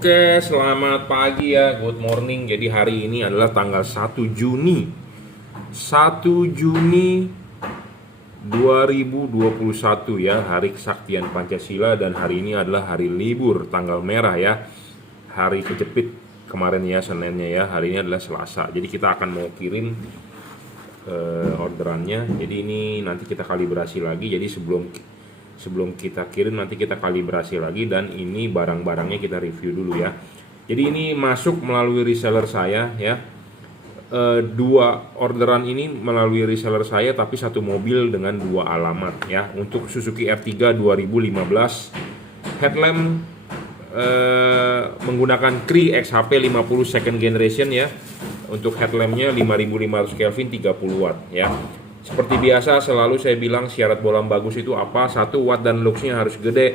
Oke, selamat pagi ya, good morning. Jadi hari ini adalah tanggal 1 Juni 1 Juni 2021 ya, Hari Kesaktian Pancasila. Dan hari ini adalah hari libur, tanggal merah ya, hari kejepit kemarin ya, Seninnya ya. Hari ini adalah Selasa. Jadi kita akan mau kirim orderannya. Jadi ini nanti kita kalibrasi lagi. Jadi sebelum kita kirim nanti kita kalibrasi lagi, dan ini barang-barangnya kita review dulu ya. Jadi ini masuk melalui reseller saya ya. Dua orderan ini melalui reseller saya, tapi satu mobil dengan dua alamat ya. Untuk Suzuki R3 2015 headlamp menggunakan Cree XHP 50 second generation ya. Untuk headlampnya 5500 Kelvin 30 watt ya. Seperti biasa selalu saya bilang syarat bolam bagus itu apa? Satu, watt dan luxnya harus gede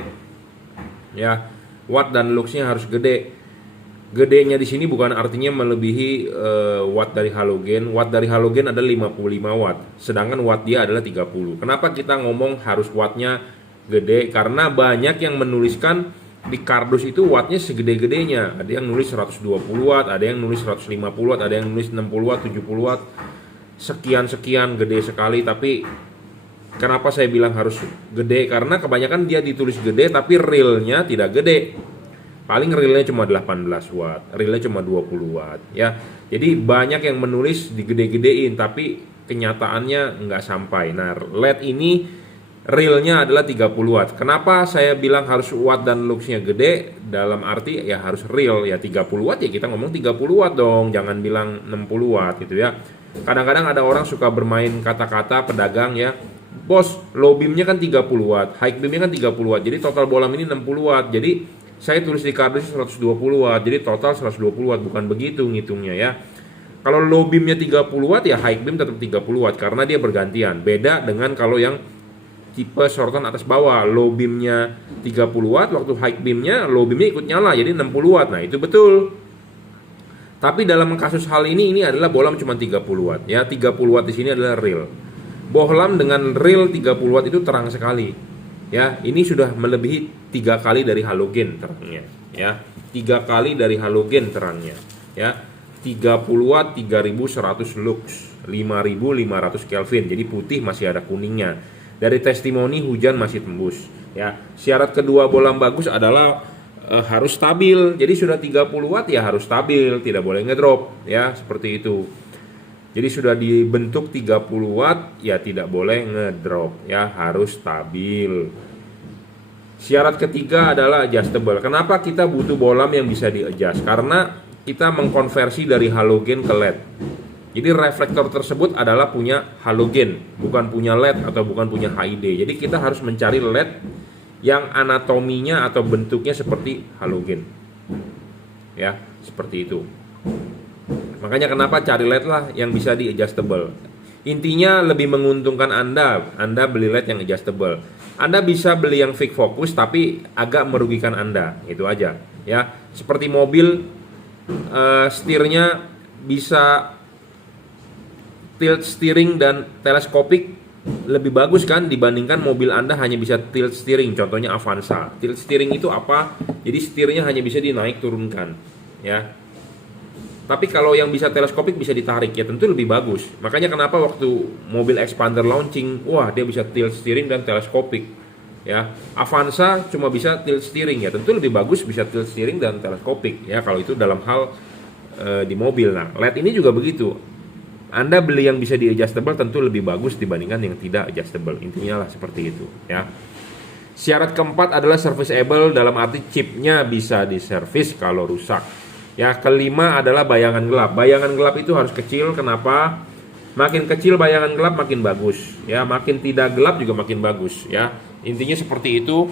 ya. Watt dan luxnya harus gede. Gedenya di sini bukan artinya melebihi watt dari halogen. Watt dari halogen ada 55 watt, sedangkan watt dia adalah 30. Kenapa kita ngomong harus wattnya gede? Karena banyak yang menuliskan di kardus itu wattnya segede-gedenya. Ada yang nulis 120 watt, ada yang nulis 150 watt, ada yang nulis 60 watt, 70 watt. Sekian-sekian gede sekali. Tapi kenapa saya bilang harus gede? Karena kebanyakan dia ditulis gede tapi realnya tidak gede. Paling realnya cuma 18 watt, realnya cuma 20 watt ya. Jadi banyak yang menulis digede-gedein tapi kenyataannya nggak sampai. Nah, LED ini realnya adalah 30 watt. Kenapa saya bilang harus watt dan luxnya gede? Dalam arti ya harus real ya 30 watt, ya kita ngomong 30 watt dong, jangan bilang 60 watt gitu ya. Kadang-kadang ada orang suka bermain kata-kata pedagang ya. Bos, low beamnya kan 30 watt, high beamnya kan 30 watt, jadi total bolam ini 60 watt. Jadi saya tulis di kardus 120 watt, jadi total 120 watt. Bukan begitu ngitungnya ya. Kalau low beamnya 30 watt ya high beam tetap 30 watt karena dia bergantian. Beda dengan kalau yang tipe sorotan atas bawah, low beamnya 30 watt, waktu high beamnya low beamnya ikut nyala jadi 60 watt. Nah itu betul. Tapi dalam kasus hal ini adalah bohlam cuma 30 watt ya. 30 watt di sini adalah real. Bohlam dengan real 30 watt itu terang sekali. Ya, ini sudah melebihi 3 kali dari halogen terangnya ya. 3 kali dari halogen terangnya ya. 30 watt 3100 lux, 5500 Kelvin. Jadi putih masih ada kuningnya. Dari testimoni hujan masih tembus ya. Syarat kedua bohlam bagus adalah harus stabil. Jadi sudah 30 watt ya harus stabil, tidak boleh ngedrop ya, seperti itu. Jadi sudah dibentuk 30 watt ya tidak boleh ngedrop ya, harus stabil. Syarat ketiga adalah adjustable. Kenapa kita butuh bohlam yang bisa di-adjust? Karena kita mengkonversi dari halogen ke LED. Jadi reflektor tersebut adalah punya halogen, bukan punya LED atau bukan punya HID. Jadi kita harus mencari LED yang anatominya atau bentuknya seperti halogen. Ya, seperti itu. Makanya kenapa cari LED lah yang bisa di-adjustable. Intinya lebih menguntungkan Anda beli LED yang adjustable. Anda bisa beli yang fix focus tapi agak merugikan Anda, itu aja ya. Seperti mobil, setirnya bisa tilt steering dan teleskopik, lebih bagus kan dibandingkan mobil Anda hanya bisa tilt steering. Contohnya Avanza. Tilt steering itu apa? Jadi setirnya hanya bisa dinaik turunkan ya. Tapi kalau yang bisa teleskopik bisa ditarik ya tentu lebih bagus. Makanya kenapa waktu mobil Expander launching, wah dia bisa tilt steering dan teleskopik ya. Avanza cuma bisa tilt steering ya, tentu lebih bagus bisa tilt steering dan teleskopik ya kalau itu dalam hal di mobil. Nah, LED ini juga begitu. Anda beli yang bisa di adjustable tentu lebih bagus dibandingkan yang tidak adjustable. Intinya lah seperti itu ya. Syarat keempat adalah serviceable, dalam arti chipnya bisa diservis kalau rusak. Ya, kelima adalah bayangan gelap. Bayangan gelap itu harus kecil. Kenapa? Makin kecil bayangan gelap makin bagus. Ya, makin tidak gelap juga makin bagus. Ya, intinya seperti itu.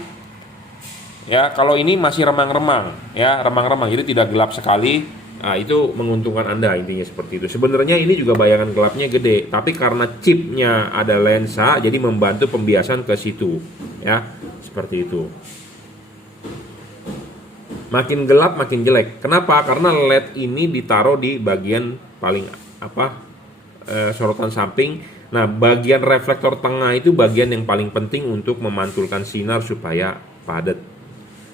Ya, kalau ini masih remang-remang, ya remang-remang, jadi tidak gelap sekali. Nah, itu menguntungkan Anda, intinya seperti itu. Sebenarnya ini juga bayangan gelapnya gede, tapi karena chipnya ada lensa, jadi membantu pembiasan ke situ. Ya, seperti itu. Makin gelap makin jelek. Kenapa? Karena LED ini ditaruh di bagian paling sorotan samping. Nah, bagian reflektor tengah itu bagian yang paling penting untuk memantulkan sinar supaya padat.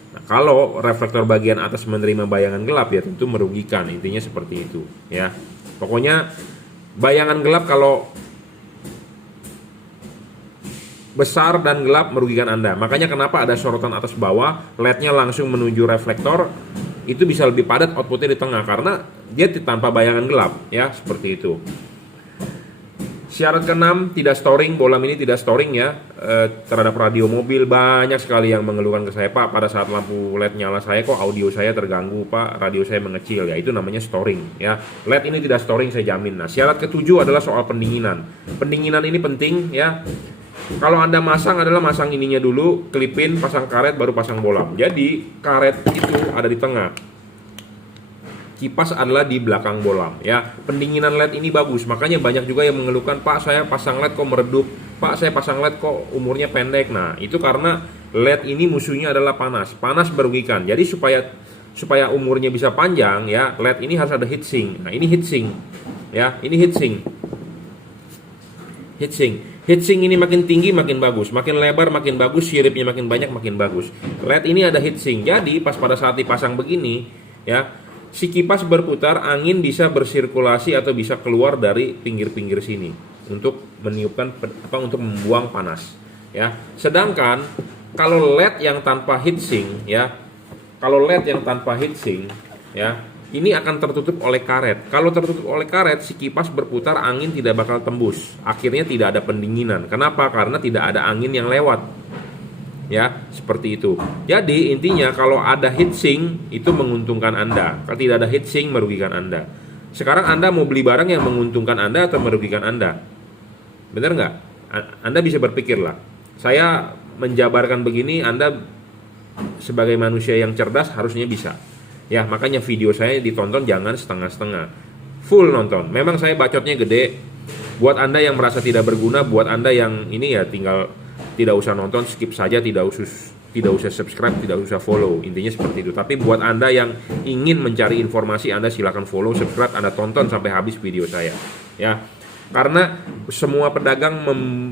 Nah, kalau reflektor bagian atas menerima bayangan gelap ya tentu merugikan, intinya seperti itu ya. Pokoknya bayangan gelap kalau besar dan gelap merugikan Anda. Makanya kenapa ada sorotan atas bawah, LED-nya langsung menuju reflektor, itu bisa lebih padat outputnya di tengah karena dia tanpa bayangan gelap ya, seperti itu. Syarat ke-6, tidak storing. Bolam ini tidak storing ya terhadap radio mobil. Banyak sekali yang mengeluhkan ke saya, Pak, pada saat lampu LED nyala saya kok audio saya terganggu, Pak, radio saya mengecil. Ya itu namanya storing ya. LED ini tidak storing, saya jamin. Nah, syarat ke-7 adalah soal pendinginan. Pendinginan ini penting ya. Kalau Anda masang adalah masang ininya dulu, klipin, pasang karet, baru pasang bolam. Jadi karet itu ada di tengah, kipas adalah di belakang bolam ya. Pendinginan LED ini bagus, makanya banyak juga yang mengeluhkan, Pak saya pasang LED kok meredup, Pak saya pasang LED kok umurnya pendek. Nah itu karena LED ini musuhnya adalah panas. Panas merugikan. Jadi supaya umurnya bisa panjang ya, LED ini harus ada heatsink. Nah ini heatsink ya, ini heatsink. Heatsink ini makin tinggi makin bagus, makin lebar makin bagus, siripnya makin banyak makin bagus. LED ini ada heatsink. Jadi pas pada saat dipasang begini ya, si kipas berputar, angin bisa bersirkulasi atau bisa keluar dari pinggir-pinggir sini untuk meniupkan untuk membuang panas ya. Sedangkan kalau LED yang tanpa heatsink ya, ya, ini akan tertutup oleh karet. Kalau tertutup oleh karet, si kipas berputar, angin tidak bakal tembus. Akhirnya tidak ada pendinginan. Kenapa? Karena tidak ada angin yang lewat. Ya, seperti itu. Jadi intinya kalau ada heatsink itu menguntungkan Anda. Kalau tidak ada heatsink merugikan Anda. Sekarang Anda mau beli barang yang menguntungkan Anda atau merugikan Anda? Benar nggak? Anda bisa berpikir lah. Saya menjabarkan begini, Anda sebagai manusia yang cerdas harusnya bisa. Ya, makanya video saya ditonton jangan setengah-setengah. Full nonton. Memang saya bacotnya gede. Buat Anda yang merasa tidak berguna, buat Anda yang ini ya tinggal tidak usah nonton, skip saja, tidak usah subscribe, tidak usah follow. Intinya seperti itu. Tapi buat Anda yang ingin mencari informasi, Anda silakan follow, subscribe, Anda tonton sampai habis video saya. Ya. Karena semua pedagang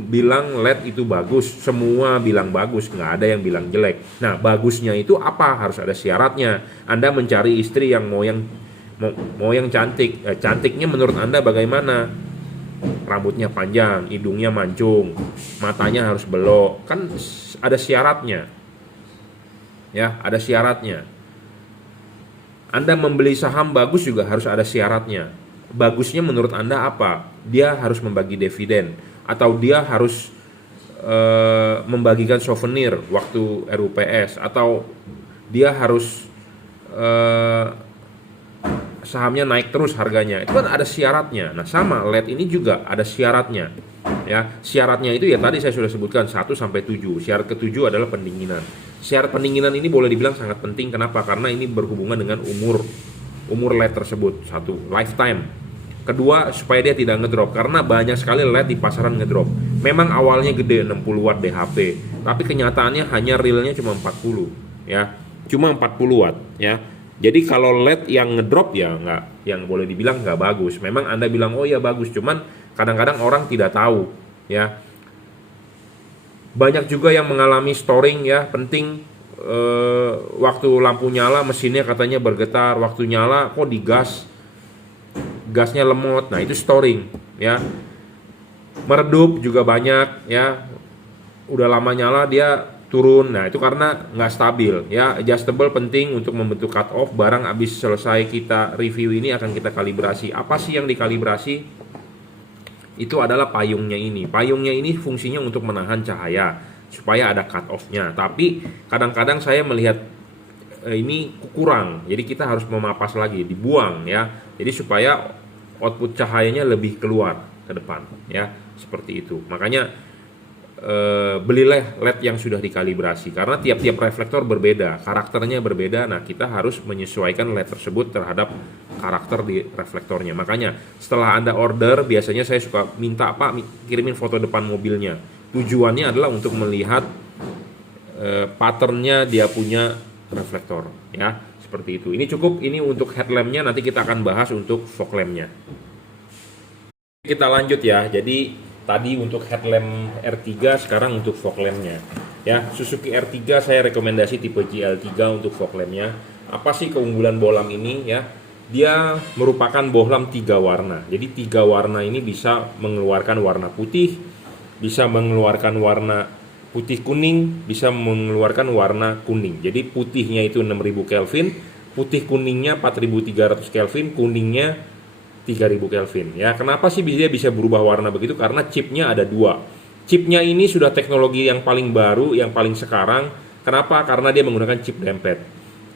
bilang LED itu bagus, semua bilang bagus, nggak ada yang bilang jelek. Nah, bagusnya itu apa? Harus ada syaratnya. Anda mencari istri yang mau yang cantik. Cantiknya menurut Anda bagaimana? Rambutnya panjang, hidungnya mancung, matanya harus belok. Kan ada syaratnya. Ya, ada syaratnya. Anda membeli saham bagus juga harus ada syaratnya. Bagusnya menurut Anda apa? Dia harus membagi dividen atau dia harus membagikan souvenir waktu RUPS, atau dia harus sahamnya naik terus harganya. Itu kan ada syaratnya. Nah, sama LED ini juga ada syaratnya. Ya, syaratnya itu ya tadi saya sudah sebutkan 1 sampai 7. Syarat ke-7 adalah pendinginan. Syarat pendinginan ini boleh dibilang sangat penting. Kenapa? Karena ini berhubungan dengan umur LED tersebut. 1, lifetime. Kedua, supaya dia tidak ngedrop, karena banyak sekali LED di pasaran ngedrop. Memang awalnya gede 60 watt DHP, tapi kenyataannya hanya realnya cuma 40 ya. Cuma 40 watt ya. Jadi kalau LED yang ngedrop ya nggak, yang boleh dibilang nggak bagus. Memang Anda bilang oh ya bagus, cuman kadang-kadang orang tidak tahu ya. Banyak juga yang mengalami storing ya, penting. Waktu lampu nyala mesinnya katanya bergetar, waktu nyala kok digas gasnya lemot. Nah itu storing ya. Meredup juga banyak ya, udah lama nyala dia turun. Nah itu karena nggak stabil ya. Adjustable penting untuk membentuk cut off. Barang habis selesai kita review ini akan kita kalibrasi. Apa sih yang dikalibrasi? Itu adalah payungnya ini. Payungnya ini fungsinya untuk menahan cahaya supaya ada cut off-nya. Tapi kadang-kadang saya melihat ini kurang, jadi kita harus memapas lagi, dibuang ya. Jadi supaya output cahayanya lebih keluar ke depan ya, seperti itu. Makanya belilah LED yang sudah dikalibrasi, karena tiap-tiap reflektor berbeda, karakternya berbeda. Nah kita harus menyesuaikan LED tersebut terhadap karakter di reflektornya. Makanya setelah Anda order, biasanya saya suka minta, Pak kirimin foto depan mobilnya. Tujuannya adalah untuk melihat patternnya dia punya reflektor ya, seperti itu. Ini cukup, ini untuk headlampnya, nanti kita akan bahas untuk fog lampnya. Kita lanjut ya. Jadi tadi untuk headlamp R3, sekarang untuk fog lampnya Ya, Suzuki R3 saya rekomendasi tipe GL3 untuk fog lampnya. Apa sih keunggulan bohlam ini ya? Dia merupakan bohlam 3 warna. Jadi 3 warna ini bisa mengeluarkan warna putih, bisa mengeluarkan warna putih kuning, bisa mengeluarkan warna kuning. Jadi putihnya itu 6000 Kelvin, putih kuningnya 4300 Kelvin, kuningnya 3000 Kelvin. Ya, kenapa sih dia bisa berubah warna begitu? Karena chipnya ada 2. Chipnya ini sudah teknologi yang paling baru, yang paling sekarang. Kenapa? Karena dia menggunakan chip dempet.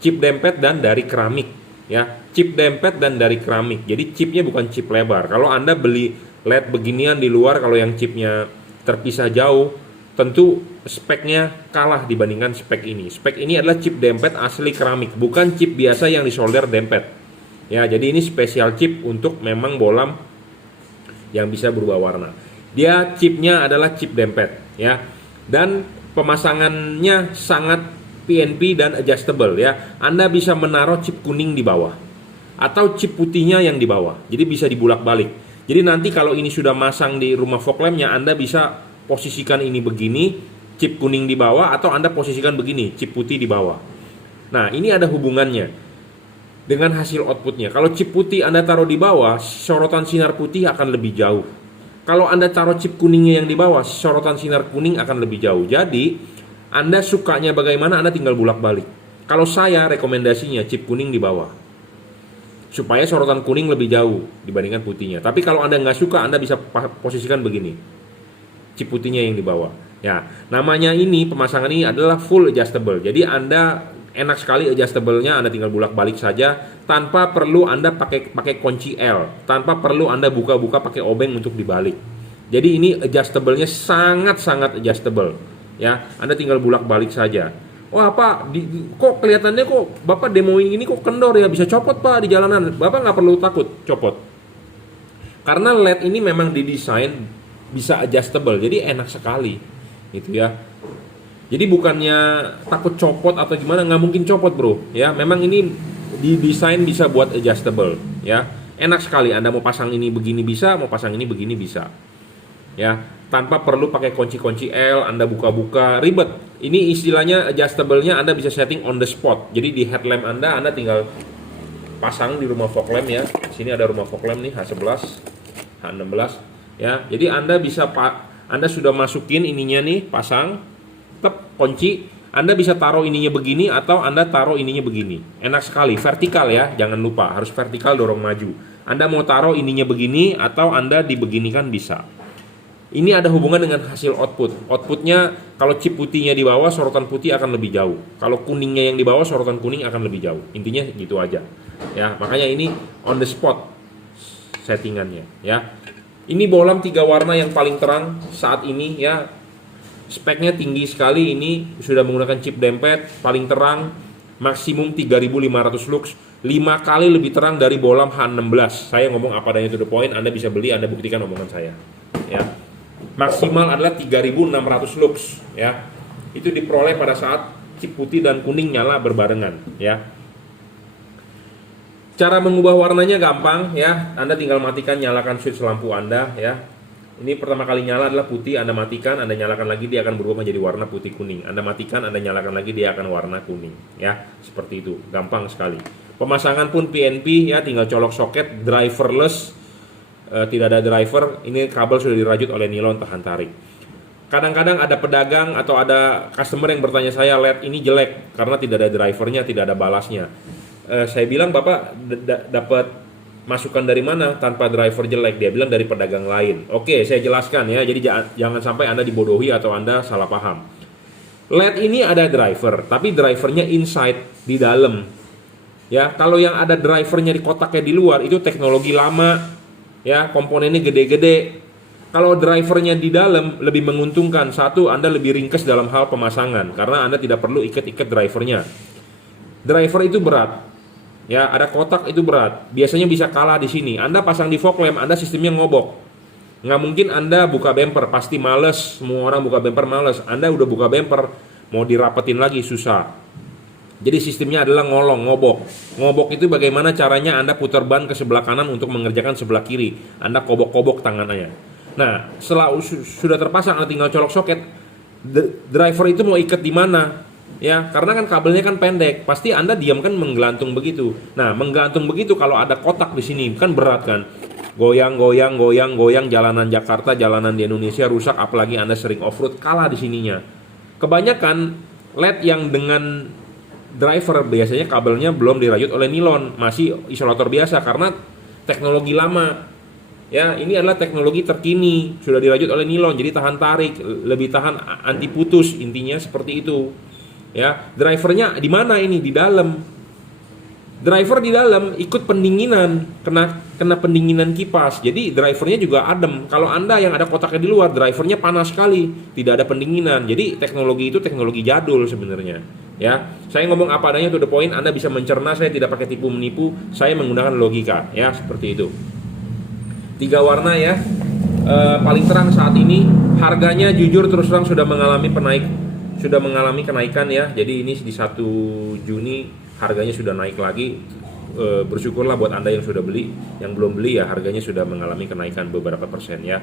Chip dempet dan dari keramik. Ya, chip dempet dan dari keramik. Jadi chipnya bukan chip lebar. Kalau Anda beli LED beginian di luar, kalau yang chipnya terpisah jauh, tentu speknya kalah dibandingkan spek ini. Spek ini adalah chip dempet asli keramik, bukan chip biasa yang disolder dempet. Ya, jadi ini spesial chip untuk memang bohlam yang bisa berubah warna. Dia chipnya adalah chip dempet ya. Dan pemasangannya sangat PNP dan adjustable ya. Anda bisa menaruh chip kuning di bawah atau chip putihnya yang di bawah. Jadi bisa dibulak-balik. Jadi nanti kalau ini sudah masang di rumah fog lampnya, Anda bisa posisikan ini begini, chip kuning di bawah, atau Anda posisikan begini, chip putih di bawah. Nah, ini ada hubungannya dengan hasil outputnya. Kalau chip putih Anda taruh di bawah, sorotan sinar putih akan lebih jauh. Kalau Anda taruh chip kuningnya yang di bawah, sorotan sinar kuning akan lebih jauh. Jadi, Anda sukanya bagaimana, Anda tinggal bulak-balik. Kalau saya rekomendasinya chip kuning di bawah, supaya sorotan kuning lebih jauh dibandingkan putihnya. Tapi kalau Anda nggak suka, Anda bisa posisikan begini, chip putihnya yang di bawah. Ya, namanya ini, pemasangan ini adalah full adjustable. Jadi Anda enak sekali adjustable-nya, Anda tinggal bolak-balik saja tanpa perlu Anda pakai kunci L, tanpa perlu Anda buka-buka pakai obeng untuk dibalik. Jadi ini adjustable-nya sangat-sangat adjustable ya. Anda tinggal bolak-balik saja. Wah, Pak, kok kelihatannya kok Bapak demoin ini kok kendor ya, bisa copot Pak di jalanan. Bapak nggak perlu takut copot. Karena LED ini memang didesain bisa adjustable, jadi enak sekali gitu ya. Jadi bukannya takut copot atau gimana, nggak mungkin copot bro ya. Memang ini didesain bisa buat adjustable ya. Enak sekali, Anda mau pasang ini begini bisa, mau pasang ini begini bisa ya. Tanpa perlu pakai kunci-kunci L, Anda buka-buka, ribet. Ini istilahnya adjustable-nya Anda bisa setting on the spot. Jadi di headlamp Anda tinggal pasang di rumah fog lamp ya. Sini ada rumah fog lamp nih, H11, H16 ya. Jadi Anda bisa, Anda sudah masukin ininya nih, pasang, kunci, Anda bisa taruh ininya begini atau Anda taruh ininya begini. Enak sekali, vertikal ya, jangan lupa harus vertikal, dorong maju. Anda mau taruh ininya begini atau Anda dibeginikan bisa. Ini ada hubungan dengan hasil output. Outputnya kalau chip putihnya di bawah, sorotan putih akan lebih jauh. Kalau kuningnya yang di bawah, sorotan kuning akan lebih jauh. Intinya gitu aja. Ya, makanya ini on the spot settingannya ya. Ini bohlam 3 warna yang paling terang saat ini ya. Speknya tinggi sekali, ini sudah menggunakan chip dempet, paling terang, maksimum 3500 lux, 5 kali lebih terang dari bohlam H16. Saya ngomong apa adanya to the point, Anda bisa beli, Anda buktikan omongan saya. Ya. Maksimal adalah 3600 lux, ya. Itu diperoleh pada saat chip putih dan kuning nyala berbarengan, ya. Cara mengubah warnanya gampang, ya. Anda tinggal matikan, nyalakan switch lampu Anda, ya. Ini pertama kali nyala adalah putih, Anda matikan, Anda nyalakan lagi, dia akan berubah menjadi warna putih kuning. Anda matikan, Anda nyalakan lagi, dia akan warna kuning. Ya, seperti itu, gampang sekali. Pemasangan pun PNP, ya, tinggal colok soket, driverless, tidak ada driver. Ini kabel sudah dirajut oleh nilon tahan tarik. Kadang-kadang ada pedagang atau ada customer yang bertanya saya, LED ini jelek karena tidak ada drivernya, tidak ada balasnya. Saya bilang, Bapak dapat masukan dari mana tanpa driver jelek? Dia bilang dari pedagang lain. Oke, saya jelaskan ya. Jadi jangan sampai Anda dibodohi atau Anda salah paham. LED ini ada driver, tapi drivernya inside, di dalam. Ya, kalau yang ada drivernya di kotaknya di luar itu teknologi lama. Ya, komponennya gede-gede. Kalau drivernya di dalam lebih menguntungkan. Satu, Anda lebih ringkes dalam hal pemasangan karena Anda tidak perlu ikat-ikat drivernya. Driver itu berat. Ya, ada kotak itu berat. Biasanya bisa kalah di sini. Anda pasang di fog lamp, Anda sistemnya ngobok. Nggak mungkin Anda buka bumper, pasti males. Semua orang buka bumper males. Anda udah buka bumper, mau dirapetin lagi susah. Jadi sistemnya adalah ngolong, ngobok. Ngobok itu bagaimana caranya Anda putar ban ke sebelah kanan untuk mengerjakan sebelah kiri. Anda kobok-kobok tangannya. Nah, setelah sudah terpasang, Anda tinggal colok soket. driver itu mau ikat di mana? Ya, karena kan kabelnya kan pendek, pasti Anda diam kan menggelantung begitu. Nah, menggelantung begitu kalau ada kotak di sini kan berat kan. Goyang, goyang, goyang, goyang, jalanan Jakarta, jalanan di Indonesia rusak, apalagi Anda sering off-road, kalah di sininya. Kebanyakan LED yang dengan driver biasanya kabelnya belum dirajut oleh nilon, masih isolator biasa karena teknologi lama. Ya, ini adalah teknologi terkini, sudah dirajut oleh nilon, jadi tahan tarik, lebih tahan anti putus, intinya seperti itu. Ya, drivernya di mana ini? Di dalam. Driver di dalam ikut pendinginan, kena pendinginan kipas. Jadi drivernya juga adem. Kalau Anda yang ada kotaknya di luar, drivernya panas sekali, tidak ada pendinginan. Jadi teknologi itu teknologi jadul sebenarnya. Ya, saya ngomong apa adanya to the point. Anda bisa mencerna, saya tidak pakai tipu menipu, saya menggunakan logika. Ya, seperti itu. 3 warna ya. Paling terang saat ini, harganya jujur terus terang sudah mengalami kenaikan ya. Jadi ini di 1 Juni harganya sudah naik lagi. Bersyukurlah buat Anda yang sudah beli. Yang belum beli ya harganya sudah mengalami kenaikan beberapa persen ya.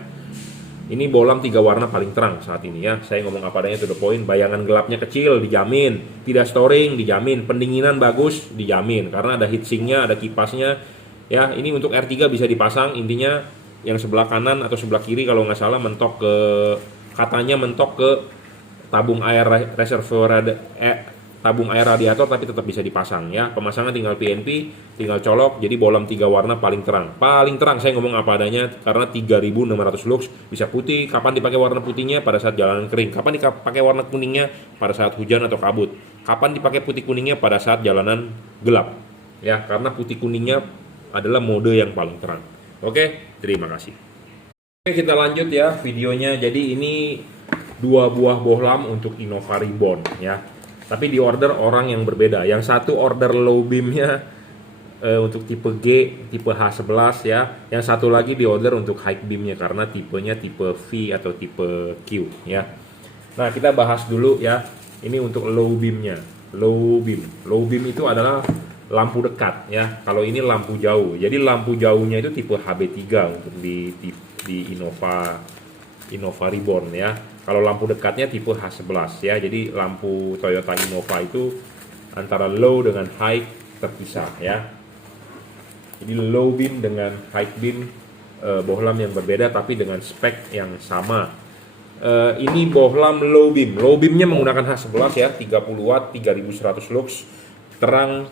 Ini bohlam 3 warna paling terang saat ini ya. Saya ngomong apa adanya to the point. Bayangan gelapnya kecil dijamin, tidak storing dijamin, pendinginan bagus dijamin karena ada heatsinknya, ada kipasnya. Ya, ini untuk R3 bisa dipasang, intinya yang sebelah kanan atau sebelah kiri kalau nggak salah mentok ke tabung air reservoir tabung air radiator, tapi tetap bisa dipasang ya. Pemasangan tinggal PNP, tinggal colok. Jadi bohlam 3 warna paling terang. Paling terang saya ngomong apa adanya karena 3600 lux, bisa putih. Kapan dipakai warna putihnya? Pada saat jalanan kering. Kapan dipakai warna kuningnya? Pada saat hujan atau kabut. Kapan dipakai putih kuningnya? Pada saat jalanan gelap. Ya, karena putih kuningnya adalah mode yang paling terang. Oke, terima kasih. Oke, kita lanjut ya videonya. Jadi ini 2 buah bohlam untuk Innova Reborn ya. Tapi di order orang yang berbeda. Yang satu order low beamnya untuk tipe G, tipe H11 ya. Yang satu lagi di order untuk high beamnya karena tipenya tipe V atau tipe Q ya. Nah, kita bahas dulu ya. Ini untuk low beamnya. Low beam itu adalah lampu dekat ya. Kalau ini lampu jauh. Jadi lampu jauhnya itu tipe HB3 untuk di Innova Reborn ya. Kalau lampu dekatnya tipe H11 ya. Jadi lampu Toyota Innova itu antara low dengan high terpisah ya. Jadi low beam dengan high beam bohlam yang berbeda tapi dengan spek yang sama. Ini bohlam low beam. Low beamnya menggunakan H11 ya, 30 watt, 3100 lux. Terang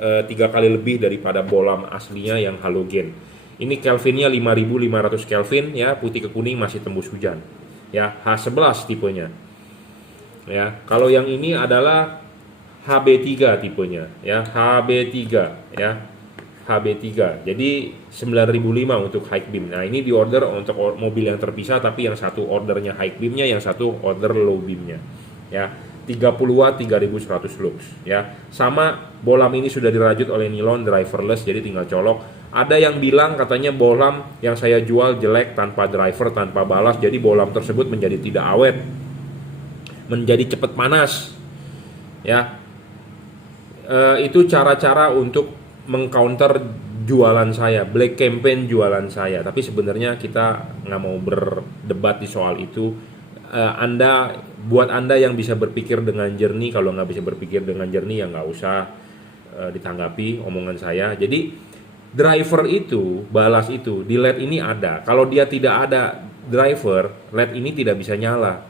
3 kali lebih daripada bohlam aslinya yang halogen. Ini Kelvinnya 5500 Kelvin ya, putih ke kuning masih tembus hujan. Ya, H11 tipenya. Ya, kalau yang ini adalah HB3 tipenya ya, HB3 ya. HB3. Jadi 9005 untuk high beam. Nah, ini di order untuk mobil yang terpisah tapi yang satu ordernya high beamnya, yang satu order low beamnya. Ya. 30 watt 3100 lux ya. Sama bohlam ini sudah dirajut oleh nilon driverless jadi tinggal colok. Ada yang bilang katanya bohlam yang saya jual jelek tanpa driver, tanpa balas, jadi bohlam tersebut menjadi tidak awet. Menjadi cepat panas. Ya. Itu cara-cara untuk mengcounter jualan saya, black campaign jualan saya. Tapi sebenarnya kita nggak mau berdebat di soal itu. Buat Anda yang bisa berpikir dengan jernih, kalau nggak bisa berpikir dengan jernih ya nggak usah ditanggapi omongan saya. Jadi driver itu, balas itu di LED ini ada. Kalau dia tidak ada driver, LED ini tidak bisa nyala.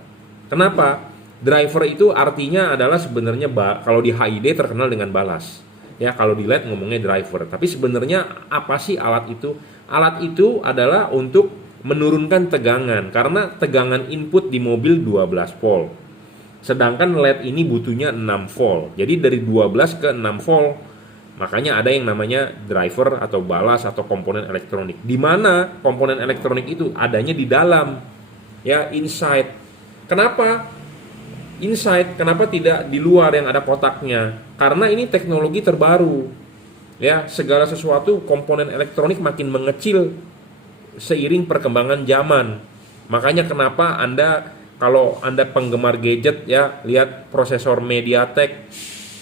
Kenapa? Driver itu artinya adalah sebenarnya kalau di HID terkenal dengan balas. Ya, kalau di LED ngomongnya driver. Tapi sebenarnya apa sih alat itu? Alat itu adalah untuk menurunkan tegangan karena tegangan input di mobil 12 volt. Sedangkan LED ini butuhnya 6 volt. Jadi dari 12 ke 6 volt. Makanya ada yang namanya driver atau balas atau komponen elektronik. Di mana komponen elektronik itu adanya di dalam. Ya, inside. Kenapa? Inside, kenapa tidak di luar yang ada kotaknya? Karena ini teknologi terbaru. Ya, segala sesuatu komponen elektronik makin mengecil seiring perkembangan zaman. Makanya kenapa kalau Anda penggemar gadget ya, lihat prosesor MediaTek,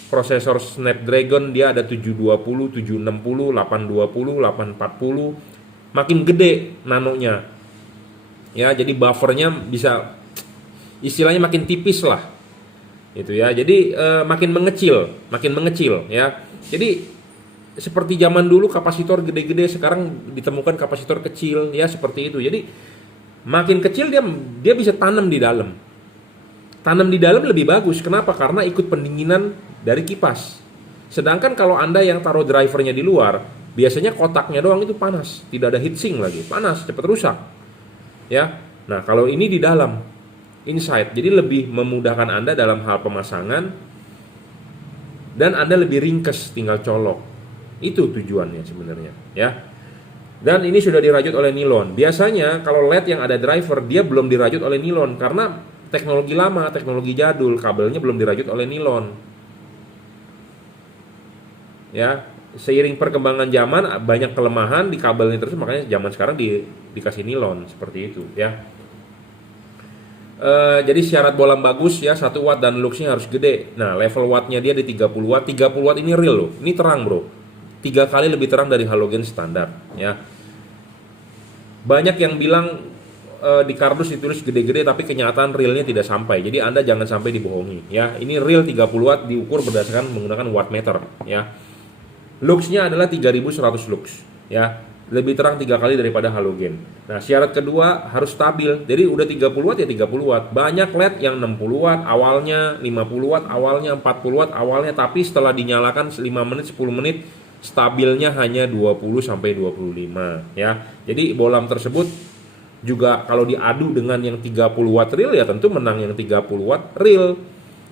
prosesor Snapdragon dia ada 720, 760, 820, 840, makin gede nanonya. Ya, jadi buffernya bisa istilahnya makin tipis lah, itu ya. Jadi makin mengecil ya. Jadi seperti zaman dulu kapasitor gede-gede, sekarang ditemukan kapasitor kecil ya, seperti itu. Jadi makin kecil dia bisa tanam di dalam. Tanam di dalam lebih bagus. Kenapa? Karena ikut pendinginan dari kipas. Sedangkan kalau Anda yang taruh drivernya di luar, biasanya kotaknya doang itu panas, tidak ada heatsink lagi, panas, cepat rusak. Ya. Nah, kalau ini di dalam, inside, jadi lebih memudahkan Anda dalam hal pemasangan dan Anda lebih ringkes tinggal colok. Itu tujuannya sebenarnya, ya. Dan ini sudah dirajut oleh nilon. Biasanya kalau LED yang ada driver, dia belum dirajut oleh nilon karena teknologi lama, teknologi jadul, kabelnya belum dirajut oleh nilon. Ya, seiring perkembangan zaman banyak kelemahan di kabelnya terus, makanya zaman sekarang dikasih nilon seperti itu, ya. Jadi syarat bolam bagus ya, 1 watt dan luxnya harus gede. Nah, level wattnya dia di 30 watt. 30 watt ini real loh. Ini terang, bro. 3 kali lebih terang dari halogen standar, ya. Banyak yang bilang di kardus ditulis gede-gede tapi kenyataan realnya tidak sampai. Jadi Anda jangan sampai dibohongi, ya. Ini real 30 watt diukur berdasarkan menggunakan wattmeter, ya. Luxnya adalah 3100 lux, ya. Lebih terang 3 kali daripada halogen. Nah, syarat kedua harus stabil. Jadi udah 30 watt ya 30 watt. Banyak LED yang 60 watt awalnya, 50 watt awalnya, 40 watt awalnya, tapi setelah dinyalakan 5 menit, 10 menit stabilnya hanya 20 sampai 25, ya. Jadi bolam tersebut juga kalau diadu dengan yang 30 watt real ya tentu menang yang 30 watt real.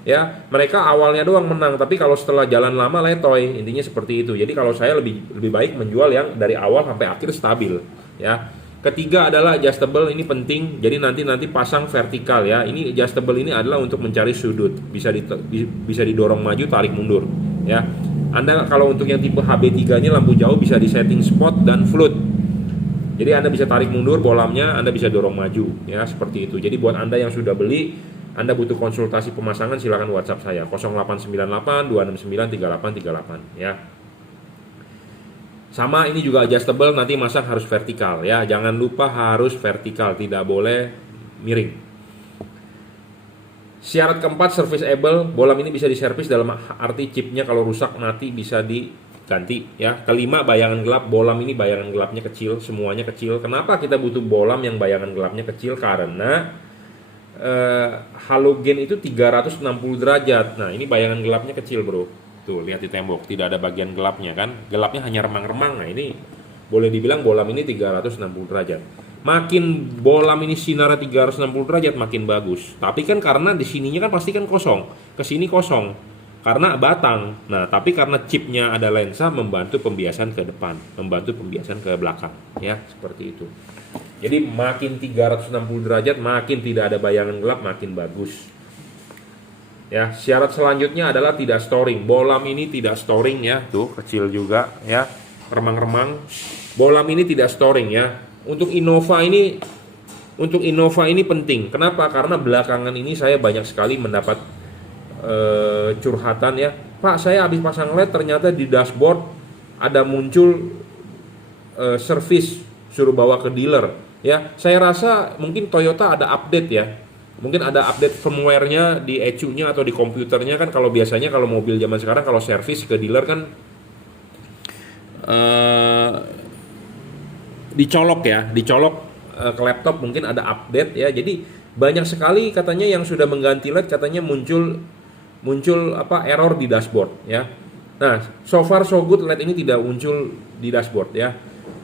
Ya, mereka awalnya doang menang, tapi kalau setelah jalan lama letoy, intinya seperti itu. Jadi kalau saya lebih baik menjual yang dari awal sampai akhir stabil, ya. Ketiga adalah adjustable, ini penting. Jadi nanti pasang vertikal, ya. Ini adjustable ini adalah untuk mencari sudut, bisa didorong maju, tarik mundur, ya. Anda kalau untuk yang tipe HB3-nya lampu jauh bisa disetting spot dan float. Jadi Anda bisa tarik mundur bolamnya, Anda bisa dorong maju, ya, seperti itu. Jadi buat Anda yang sudah beli, Anda butuh konsultasi pemasangan, silakan WhatsApp saya 0898 269 3838, ya. Sama ini juga adjustable, nanti masang harus vertikal, ya. Jangan lupa harus vertikal, tidak boleh miring. Syarat keempat serviceable, bolam ini bisa diservis dalam arti chipnya kalau rusak mati bisa diganti, ya. Kelima, bayangan gelap, bolam ini bayangan gelapnya kecil, semuanya kecil. Kenapa kita butuh bolam yang bayangan gelapnya kecil? Karena halogen itu 360 derajat. Nah, ini bayangan gelapnya kecil, bro. Tuh, lihat di tembok, tidak ada bagian gelapnya kan. Gelapnya hanya remang-remang. Nah, ini boleh dibilang bolam ini 360 derajat. Makin bolam ini sinar 360 derajat makin bagus. Tapi kan karena di sininya kan pasti kan kosong. Ke sini kosong karena batang. Nah, tapi karena chipnya ada lensa membantu pembiasan ke depan, membantu pembiasan ke belakang, ya, seperti itu. Jadi makin 360 derajat, makin tidak ada bayangan gelap, makin bagus. Ya, syarat selanjutnya adalah tidak storing. Bolam ini tidak storing, ya. Tuh, kecil juga, ya. Remang-remang. Bolam ini tidak storing, ya. Untuk Innova ini penting. Kenapa? Karena belakangan ini saya banyak sekali mendapat curhatan, ya. Pak, saya habis pasang LED ternyata di dashboard ada muncul servis suruh bawa ke dealer. Ya, saya rasa mungkin Toyota ada update, ya. Mungkin ada update firmware-nya di ECU-nya atau di komputernya kan. Kalau biasanya kalau mobil zaman sekarang kalau servis ke dealer kan dicolok ke laptop, mungkin ada update, ya. Jadi banyak sekali katanya yang sudah mengganti LED katanya muncul error di dashboard, ya. Nah, so far so good LED ini tidak muncul di dashboard, ya.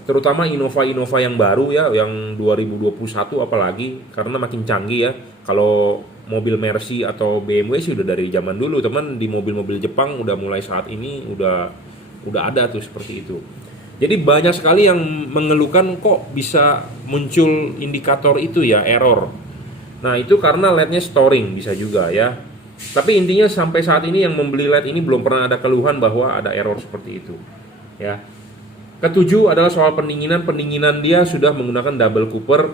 Terutama Innova yang baru, ya, yang 2021 apalagi, karena makin canggih, ya. Kalau mobil Mercy atau BMW sih udah dari zaman dulu, teman. Di mobil-mobil Jepang udah mulai saat ini udah ada tuh seperti itu. Jadi banyak sekali yang mengeluhkan kok bisa muncul indikator itu, ya, error. Nah, itu karena LED-nya storing bisa juga, ya. Tapi intinya sampai saat ini yang membeli LED ini belum pernah ada keluhan bahwa ada error seperti itu, ya. Ketujuh adalah soal pendinginan. Pendinginan dia sudah menggunakan double cooper,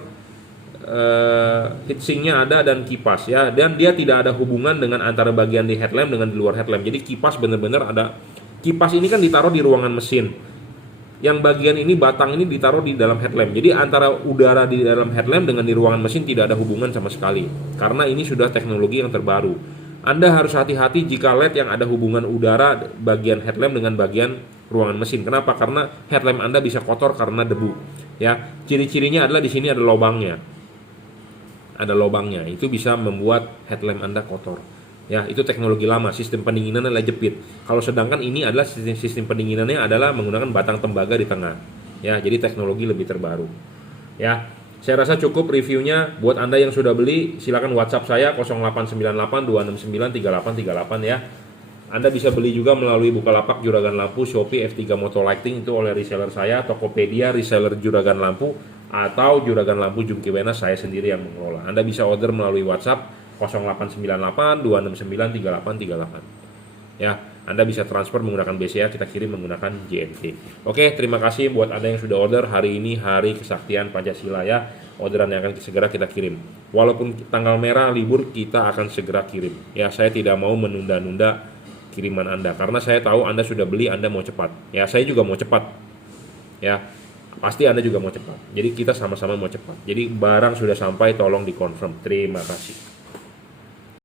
heatsinknya ada dan kipas, ya. Dan dia tidak ada hubungan dengan antara bagian di headlamp dengan di luar headlamp. Jadi kipas benar-benar ada. Kipas ini kan ditaruh di ruangan mesin. yang bagian ini batang ini ditaruh di dalam headlamp. Jadi antara udara di dalam headlamp dengan di ruangan mesin tidak ada hubungan sama sekali. Karena ini sudah teknologi yang terbaru. Anda harus hati-hati jika LED yang ada hubungan udara bagian headlamp dengan bagian ruangan mesin. Kenapa? Karena headlamp Anda bisa kotor karena debu. Ya, ciri-cirinya adalah di sini ada lubangnya. Ada lubangnya. Itu bisa membuat headlamp Anda kotor. Ya, itu teknologi lama, sistem pendinginan adalah jepit. Kalau sedangkan ini adalah sistem pendinginannya adalah menggunakan batang tembaga di tengah. Ya, jadi teknologi lebih terbaru. Ya, saya rasa cukup reviewnya. Buat Anda yang sudah beli, silakan WhatsApp saya 0898 269 3838 ya. Anda bisa beli juga melalui Bukalapak Juragan Lampu, Shopee, F3 Motor Lighting itu oleh reseller saya, Tokopedia reseller Juragan Lampu, atau Juragan Lampu Jungki Wenas saya sendiri yang mengelola. Anda bisa order melalui WhatsApp 0898 269 3838. Ya, Anda bisa transfer menggunakan BCA, kita kirim menggunakan JNT. Oke, terima kasih buat Anda yang sudah order. Hari ini hari kesaktian Pancasila ya. Orderan yang akan segera kita kirim. Walaupun tanggal merah libur, kita akan segera kirim. Ya, saya tidak mau menunda-nunda kiriman Anda karena saya tahu Anda sudah beli, Anda mau cepat. Ya, saya juga mau cepat. Ya, pasti Anda juga mau cepat. Jadi kita sama-sama mau cepat. Jadi barang sudah sampai, tolong dikonfirm. Terima kasih.